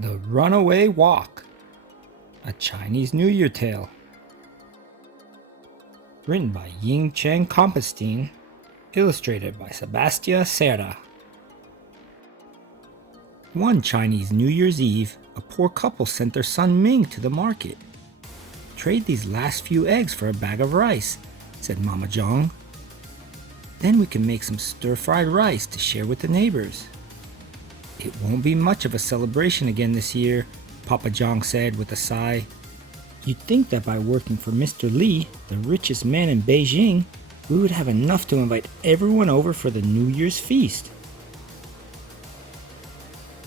The Runaway Walk, a Chinese New Year tale. Written by Ying Chen Compenstein, illustrated by Sebastia Serra. One Chinese New Year's Eve, a poor couple sent their son Ming to the market. "Trade these last few eggs for a bag of rice," said Mama Zhang. "Then we can make some stir-fried rice to share with the neighbors." "It won't be much of a celebration again this year," Papa Zhang said with a sigh. "You'd think that by working for Mr. Li, the richest man in Beijing, we would have enough to invite everyone over for the New Year's feast."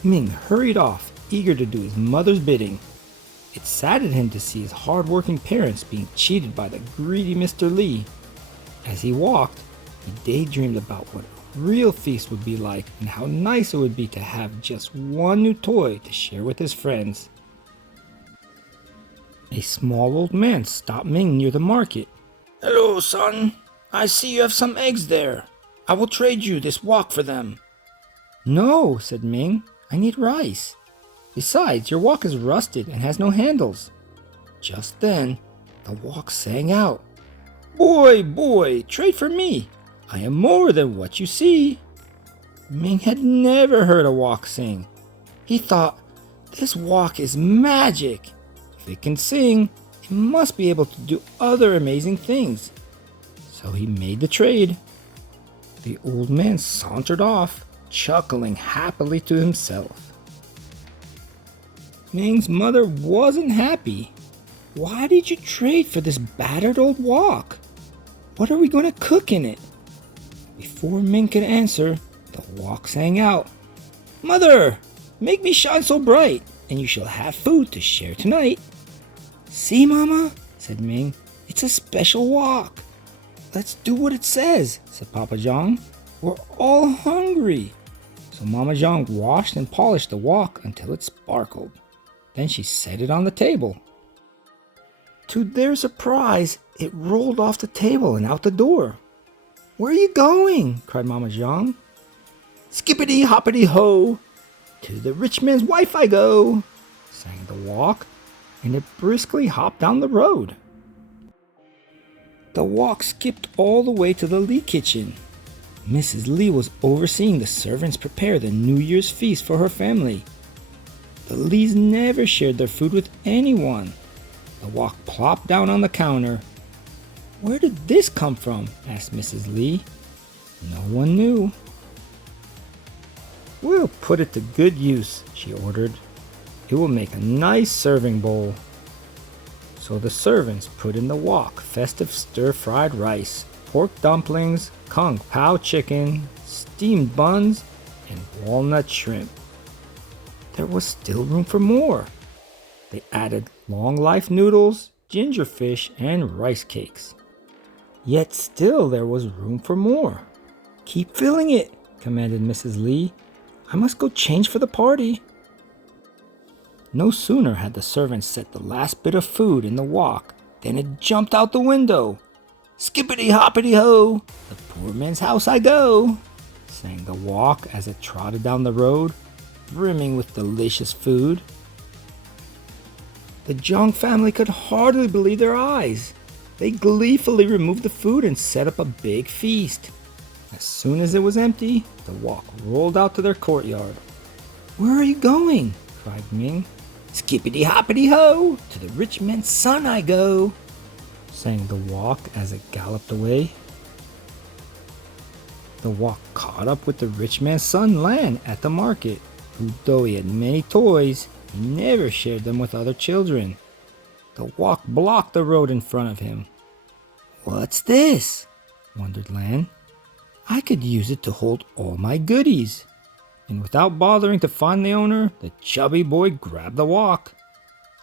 Ming hurried off, eager to do his mother's bidding. It saddened him to see his hard-working parents being cheated by the greedy Mr. Li. As he walked, he daydreamed about what a real feast would be like and how nice it would be to have just one new toy to share with his friends. A small old man stopped Ming near the market. "Hello, son. I see you have some eggs there. I will trade you this wok for them." "No," said Ming. "I need rice. Besides, your wok is rusted and has no handles." Just then, the wok sang out, "Boy, boy, trade for me. I am more than what you see." Ming had never heard a wok sing. He thought, "This wok is magic. If it can sing, it must be able to do other amazing things." So he made the trade. The old man sauntered off, chuckling happily to himself. Ming's mother wasn't happy. "Why did you trade for this battered old wok? What are we going to cook in it?" Before Ming could answer, the wok sang out, "Mother, make me shine so bright, and you shall have food to share tonight." "See, Mama," said Ming, "it's a special wok." "Let's do what it says," said Papa Zhang. "We're all hungry." So Mama Zhang washed and polished the wok until it sparkled. Then she set it on the table. To their surprise, it rolled off the table and out the door. "Where are you going?" cried Mama Zhang. "Skippity hoppity ho! To the rich man's wife I go!" sang the wok, and it briskly hopped down the road. The wok skipped all the way to the Li kitchen. Mrs. Li was overseeing the servants prepare the New Year's feast for her family. The Lis never shared their food with anyone. The wok plopped down on the counter. "Where did this come from?" asked Mrs. Li. No one knew. "We'll put it to good use," she ordered. "It will make a nice serving bowl." So the servants put in the wok festive stir-fried rice, pork dumplings, kung pao chicken, steamed buns, and walnut shrimp. There was still room for more. They added long-life noodles, ginger fish, and rice cakes. Yet still there was room for more. "Keep filling it," commanded Mrs. Li. "I must go change for the party." No sooner had the servants set the last bit of food in the wok than it jumped out the window. "Skippity hoppity ho! The poor man's house I go!" sang the wok as it trotted down the road, brimming with delicious food. The Zhang family could hardly believe their eyes. They gleefully removed the food and set up a big feast. As soon as it was empty, the wok rolled out to their courtyard. "Where are you going?" cried Ming. "Skippity hoppity ho! To the rich man's son I go!" sang the wok as it galloped away. The wok caught up with the rich man's son Lan at the market, who, though he had many toys, he never shared them with other children. The wok blocked the road in front of him. "What's this?" wondered Lan. "I could use it to hold all my goodies." And without bothering to find the owner, the chubby boy grabbed the wok.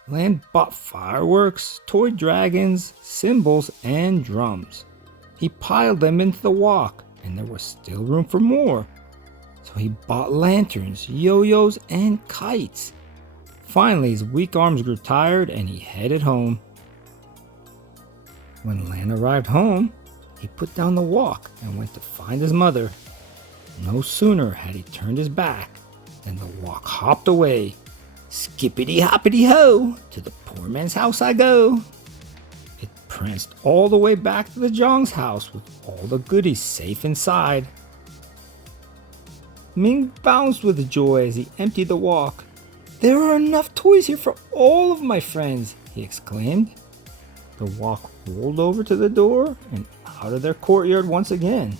Lan bought fireworks, toy dragons, cymbals, and drums. He piled them into the wok, and there was still room for more. So he bought lanterns, yo-yos, and kites. Finally, his weak arms grew tired, and he headed home. When Lan arrived home, he put down the wok and went to find his mother. No sooner had he turned his back than the wok hopped away. Skippity hoppity ho, to the poor man's house I go. It pranced all the way back to the Jong's house with all the goodies safe inside. Ming bounced with joy as he emptied the walk. "There are enough toys here for all of my friends," he exclaimed. The walk rolled over to the door and out of their courtyard once again.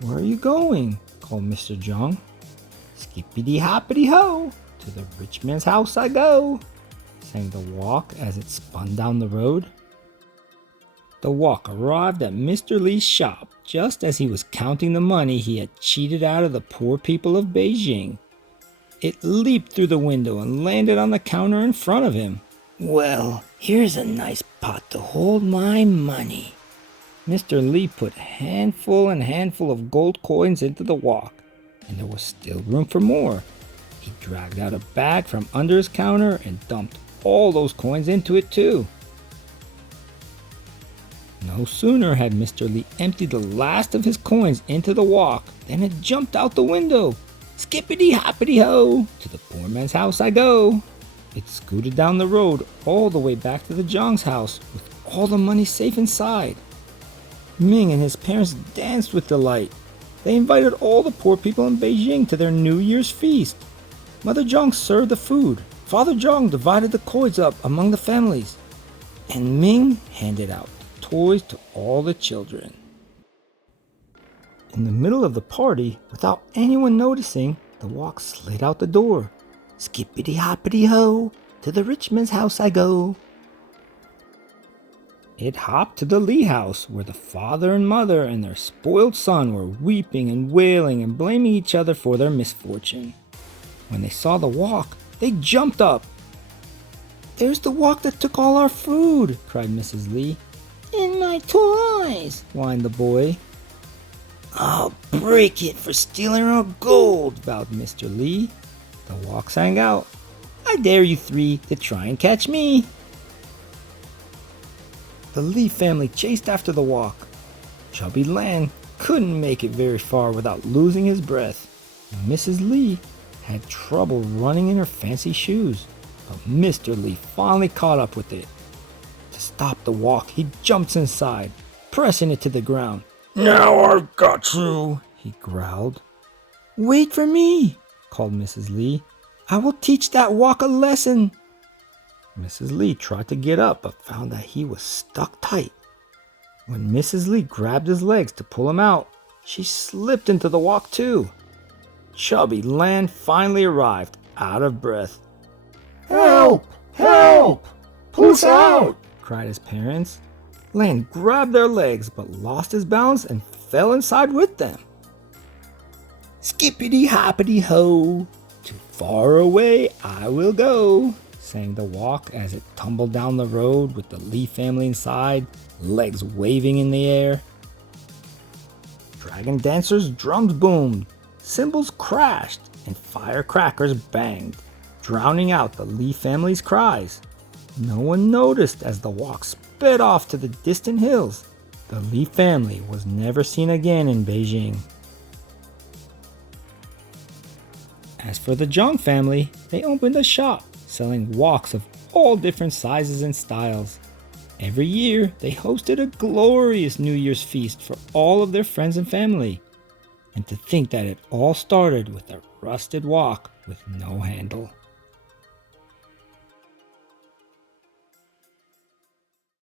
"Where are you going?" called Mr. Jong. "Skippity hoppity ho, to the rich man's house I go," sang the walk as it spun down the road. The walk arrived at Mr. Li's shop just as he was counting the money he had cheated out of the poor people of Beijing. It leaped through the window and landed on the counter in front of him. "Well, here's a nice pot to hold my money." Mr. Li put handful and handful of gold coins into the wok, and there was still room for more. He dragged out a bag from under his counter and dumped all those coins into it too. No sooner had Mr. Li emptied the last of his coins into the wok than it jumped out the window. "Skippity hoppity ho, to the poor man's house I go." It scooted down the road all the way back to the Zhang's house with all the money safe inside. Ming and his parents danced with delight. They invited all the poor people in Beijing to their New Year's feast. Mother Zhang served the food. Father Zhang divided the coins up among the families. And Ming handed out toys to all the children. In the middle of the party, without anyone noticing, the walk slid out the door. "Skippity hoppity ho, to the rich man's house I go." It hopped to the Li house, where the father and mother and their spoiled son were weeping and wailing and blaming each other for their misfortune. When they saw the walk, they jumped up. "There's the walk that took all our food," cried Mrs. Li. "And my toys," whined the boy. "I'll break it for stealing our gold," vowed Mr. Li. The walk sang out, "I dare you three to try and catch me." The Li family chased after the walk. Chubby Lan couldn't make it very far without losing his breath. Mrs. Li had trouble running in her fancy shoes, but Mr. Li finally caught up with it. To stop the walk, he jumps inside, pressing it to the ground. "Now I've got you," he growled. "Wait for me," called Mrs. Li. "I will teach that walk a lesson." Mrs. Li tried to get up but found that he was stuck tight. When Mrs. Li grabbed his legs to pull him out, she slipped into the walk too. Chubby Lan finally arrived, out of breath. "Help! Help! Pull us out!" cried his parents. Lan grabbed their legs but lost his balance and fell inside with them. "Skippity hoppity ho, too far away I will go," sang the walk as it tumbled down the road with the Li family inside, legs waving in the air. Dragon dancers' drums boomed, cymbals crashed, and firecrackers banged, drowning out the Li family's cries. No one noticed as the walk sped off to the distant hills. The Li family was never seen again in Beijing. As for the Zhang family, they opened a shop selling walks of all different sizes and styles. Every year, they hosted a glorious New Year's feast for all of their friends and family. And to think that it all started with a rusted walk with no handle.